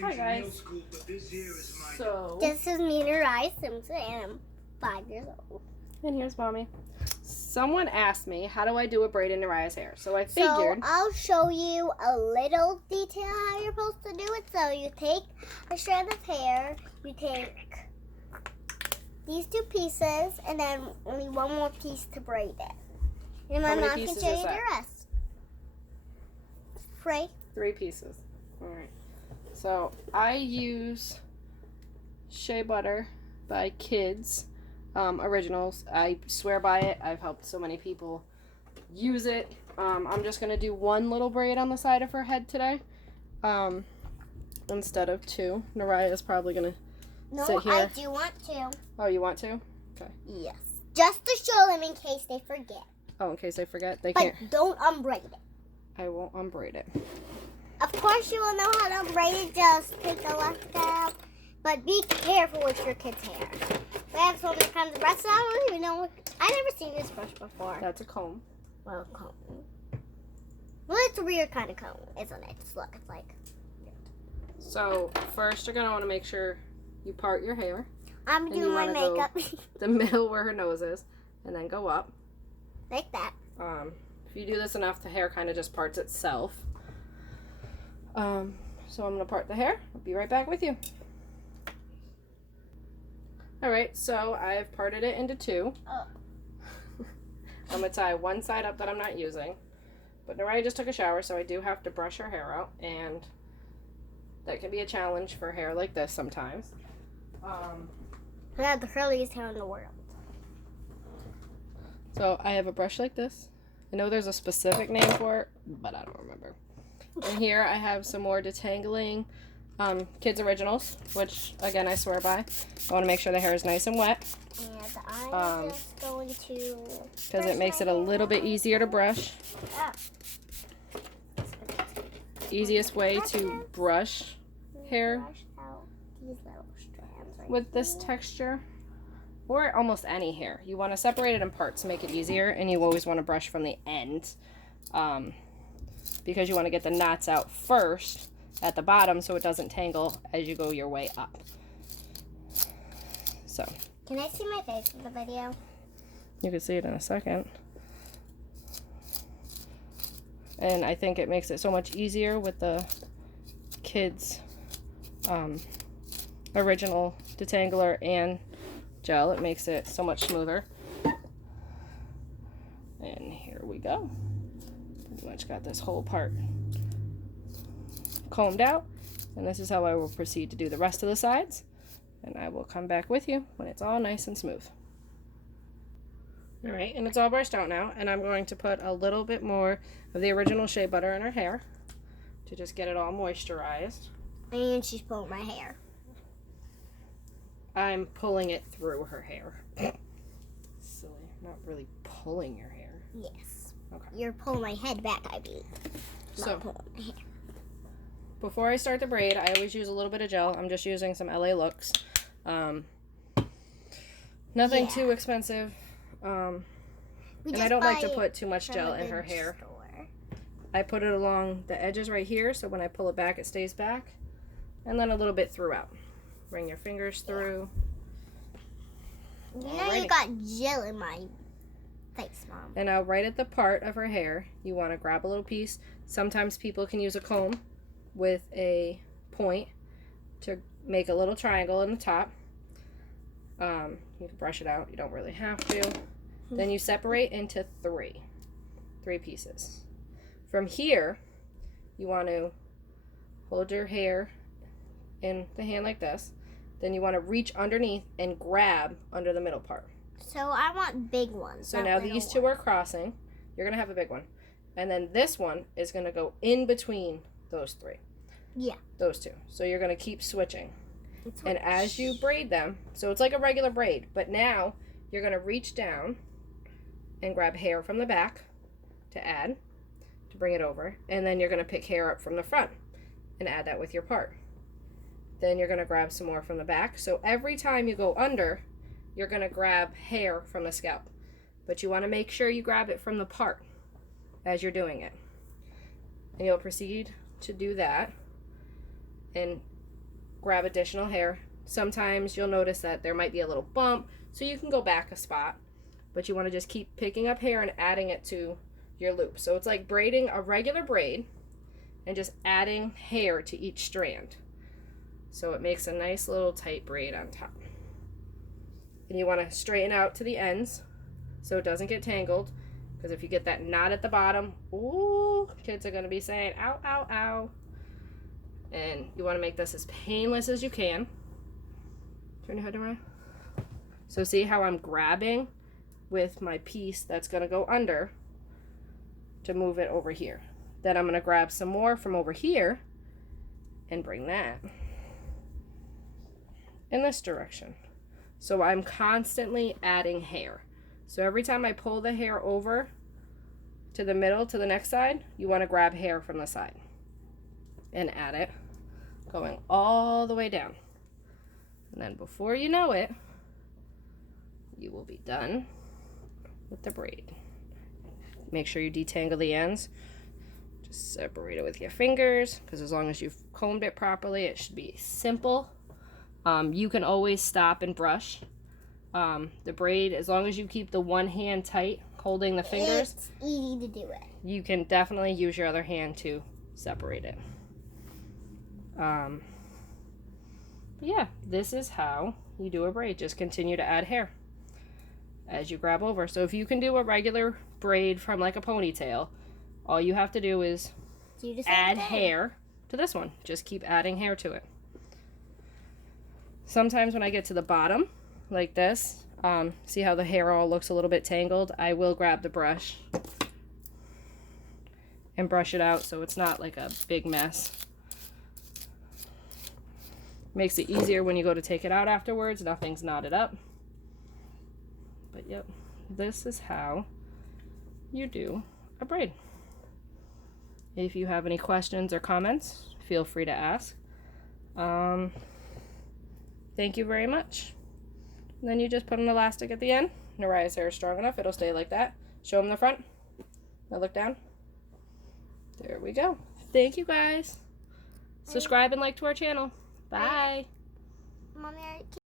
Hi guys. So This is me, Nariah Simpson, and I'm 5 years old. and here's mommy. Someone asked me, how do I do a braid in Nariah's hair? So I figured. So I'll show you a little detail how you're supposed to do it. So you take a strand of hair, you take these 2 pieces, and then only one more piece to braid it. And my How many mom can pieces show is you that? the rest. 3. 3 pieces. All right. So I use Shea Butter by Kids Originals. I swear by it. I've helped so many people use it. I'm just gonna do 1 little braid on the side of her head today, instead of 2. Nariah's probably gonna sit here. I do want to. Oh, you want to? Okay. Yes. Just to show them in case they forget. Oh, in case they forget, they But can't. don't unbraid it. I won't unbraid it. Of course you will know how to unbraid it. Just take the left out. But be careful with your kid's hair. They have so many kinds of brushes. I don't even know. I've never seen this brush before. That's a comb. Well, comb. Well, it's a weird kind of comb, isn't it? Just look, it's like. So first, you're gonna want to make sure you part your hair. I'm And you doing my wanna go- makeup. The middle where her nose is, and then go up. Like that. If you do this enough, the hair kind of just parts itself. So I'm gonna part the hair. I'll be right back with you. All right, so I've parted it into 2. Oh. I'm gonna tie one side up that I'm not using, but Nariah just took a shower, so I do have to brush her hair out, and that can be a challenge for hair like this sometimes. I have the curliest hair in the world. So I have a brush like this. I know there's a specific name for it, but I don't remember. And here I have some more detangling Kids Originals, which again I swear by. I want to make sure the hair is nice and wet. And I'm just going to. Because it makes it a little bit easier to brush. Ah. Easiest way to brush hair Brush out these little strands right with this texture, or almost any hair. You want to separate it in parts to make it easier, and you always want to brush from the end, because you want to get the knots out first at the bottom so it doesn't tangle as you go your way up. So Can I see my face in the video? you can see it in a second. And I think it makes it so much easier with the Kids Original detangler and gel. It makes it so much smoother. And here we go. Pretty much got this whole part combed out. And this is how I will proceed to do the rest of the sides. And I will come back with you when it's all nice and smooth. Alright, and it's all brushed out now. And I'm going to put a little bit more of the original shea butter in her hair to just get it all moisturized. And she's pulling my hair. I'm pulling it through her hair. Silly. Not really pulling your hair. Yes. Okay. You're pulling my head back, I mean. So, Not pulling my hair. before I start the braid, I always use a little bit of gel. I'm just using some LA Looks. Nothing too expensive. And I don't like to put too much gel in her hair. I put it along the edges right here, so when I pull it back, it stays back. And then a little bit throughout. Bring your fingers through. You know you got gel in my face, Mom. And now right at the part of her hair, you want to grab a little piece. Sometimes people can use a comb with a point to make a little triangle in the top. You can brush it out. You don't really have to. Then you separate into 3 pieces. From here, you want to hold your hair in the hand like this. Then you want to reach underneath and grab under the middle part. So I want big ones. So now these 2 are crossing. You're going to have a big one. And then this one is going to go in between those 3. Yeah. Those 2. So you're going to keep switching. And as you braid them, so it's like a regular braid, but now you're going to reach down and grab hair from the back to add, to bring it over. And then you're going to pick hair up from the front and add that with your part. Then you're going to grab some more from the back. So every time you go under, you're going to grab hair from the scalp. But you want to make sure you grab it from the part as you're doing it. And you'll proceed to do that. and grab additional hair. Sometimes you'll notice that there might be a little bump, so you can go back a spot, but you want to just keep picking up hair and adding it to your loop. So it's like braiding a regular braid and just adding hair to each strand. So it makes a nice little tight braid on top. And you want to straighten out to the ends so it doesn't get tangled, because if you get that knot at the bottom, ooh, kids are going to be saying, ow, ow, ow. And you want to make this as painless as you can. Turn your head around. So see how I'm grabbing with my piece that's going to go under to move it over here. Then I'm going to grab some more from over here and bring that in this direction. So I'm constantly adding hair. So every time I pull the hair over to the middle, to the next side, you want to grab hair from the side and add it, going all the way down. And then before you know it, you will be done with the braid. Make sure you detangle the ends. Just separate it with your fingers, because as long as you've combed it properly, it should be simple. You can always stop and brush the braid. As long as you keep the one hand tight, holding the fingers, it's easy to do it. You can definitely use your other hand to separate it. Yeah, this is how you do a braid. Just continue to add hair as you grab over. So if you can do a regular braid from like a ponytail, all you have to do is add hair to this one. Just keep adding hair to it. Sometimes when I get to the bottom like this, see how the hair all looks a little bit tangled, I will grab the brush and brush it out so it's not like a big mess. Makes it easier when you go to take it out afterwards. Nothing's knotted up. But yep, this is how you do a braid. If you have any questions or comments, feel free to ask. Thank you very much. And then you just put an elastic at the end. Naraya's hair is strong enough, it'll stay like that. Show them the front. Now look down. There we go. Thank you guys. Subscribe and like to our channel. Bye. Mommy,